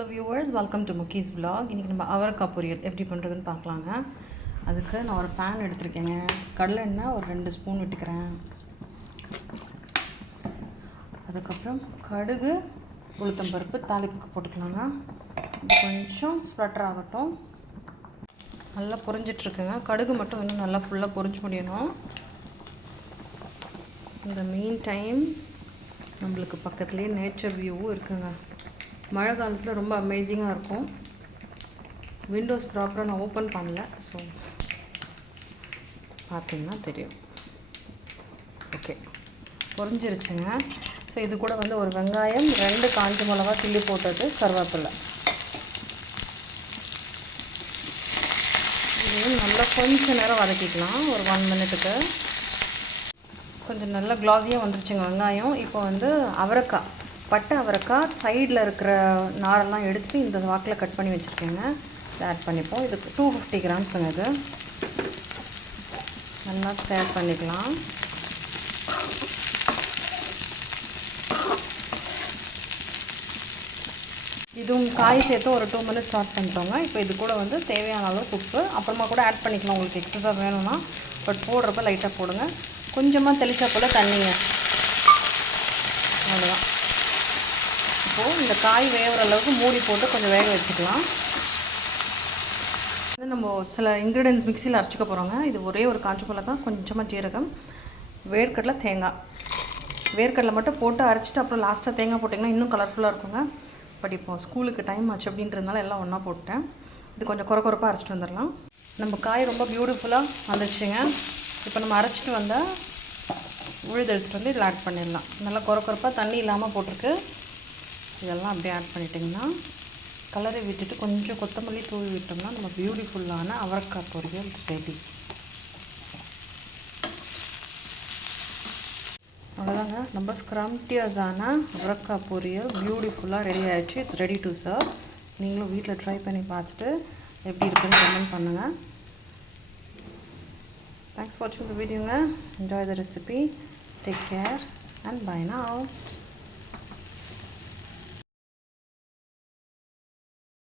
Hello viewers, welcome to முக்கீஸ் vlog. இன்றைக்கி நம்ம அவரைக்காய் பொரியல் எப்படி பண்ணுறதுன்னு பார்க்கலாங்க. அதுக்கு நான் ஒரு பேன் எடுத்துருக்கேங்க. கடலை எண்ணெய் ஒரு 2 ஸ்பூன் விட்டுக்கிறேன். அதுக்கப்புறம் கடுகு, உளுத்தம்பருப்பு தாளிப்புக்கு போட்டுக்கலாங்க. இது கொஞ்சம் ஸ்ப்ளட்டர் ஆகட்டும். நல்லா பொரிஞ்சிட்ருக்குங்க. கடுகு மட்டும் இன்னும் நல்லா ஃபுல்லாக பொரிஞ்சு முடியணும். இந்த மெயின் டைம் நம்மளுக்கு பக்கத்துலேயே நேச்சர் வியூவும் இருக்குங்க. மழை காலத்தில் ரொம்ப அமேசிங்காக இருக்கும். விண்டோஸ் ப்ராப்பராக நான் ஓப்பன் பண்ணல, ஸோ பார்த்தீங்கன்னா தெரியும். ஓகே, பொரிஞ்சிருச்சுங்க. ஸோ இது கூட வந்து ஒரு வெங்காயம், 2 காஞ்ச மிளகா கிள்ளி போட்டது, கருவேப்பிலை, இதையும் நல்லா கொஞ்சம் நேரம் வதக்கிக்கலாம். ஒரு 1 மினிட்டுக்கு. கொஞ்சம் நல்லா க்ளாஸியாக வந்துருச்சுங்க வெங்காயம். இப்போ வந்து அவரைக்காய், பட்டை அவரைக்காய் சைடில் இருக்கிற நாரெல்லாம் எடுத்துகிட்டு இந்த வாக்கில் கட் பண்ணி வச்சுருக்கேங்க. இதை ஆட் பண்ணிப்போம். இதுக்கு 250 கிராம்ஸுங்க. இது நல்லா ஸ்டேர் பண்ணிக்கலாம். இதுவும் காய் சேர்த்து ஒரு 2 மினிட்ஸ் ஆட் பண்ணிட்டோங்க. இப்போ இது கூட வந்து தேவையான அளவு உப்பு, அப்புறமா கூட ஆட் பண்ணிக்கலாம் உங்களுக்கு எக்ஸஸாக வேணும்னா. பட் போடுறப்ப லைட்டாக போடுங்க. கொஞ்சமாக தெளிச்சா போல் தண்ணிங்க, அவ்வளோதான். இப்போது இந்த காய் வேகிற அளவுக்கு மூடி போட்டு கொஞ்சம் வேக வச்சுக்கலாம். நம்ம சில இன்க்ரீடியன்ஸ் மிக்சியில் அரைச்சிக்க போகிறோங்க. இது ஒரே ஒரு காஞ்ச மிளகாய், கொஞ்சமாக ஜீரகம், வேர்க்கடலை, தேங்காய். வேர்க்கடலை மட்டும் போட்டு அரைச்சிட்டு அப்புறம் லாஸ்ட்டாக தேங்காய் போட்டிங்கன்னா இன்னும் கலர்ஃபுல்லாக இருக்குங்க. பட் இப்போ ஸ்கூலுக்கு டைம் ஆச்சு அப்படின்றதுனால எல்லாம் ஒன்றா போட்டேன். இது கொஞ்சம் குறப்பாக அரைச்சிட்டு வந்துடலாம். நம்ம காய் ரொம்ப பியூட்டிஃபுல்லாக வந்துடுச்சுங்க. இப்போ நம்ம அரைச்சிட்டு வந்தால் உழுது எடுத்துகிட்டு வந்து இதில் ஆட் பண்ணிடலாம். நல்லா குறப்பாக தண்ணி இல்லாமல் போட்டிருக்கு. இதெல்லாம் அப்படியே ஆட் பண்ணிட்டிங்கன்னா கலரை விட்டுட்டு கொஞ்சம் கொத்தமல்லி தூவி விட்டோம்னா நம்ம பியூட்டிஃபுல்லான அவரைக்காய் பொரியல் ரெடி. அவ்வளோதாங்க, நம்ம ஸ்க்ரம்டியஸான அவரைக்காய் பொரியல் பியூட்டிஃபுல்லாக ரெடி ஆகிடுச்சு. It's ready to serve. நீங்களும் வீட்டில் ட்ரை பண்ணி பார்த்துட்டு எப்படி இருக்குன்னு கமெண்ட் பண்ணுங்கள். Thanks for watching the video. Enjoy the recipe. Take care and bye now.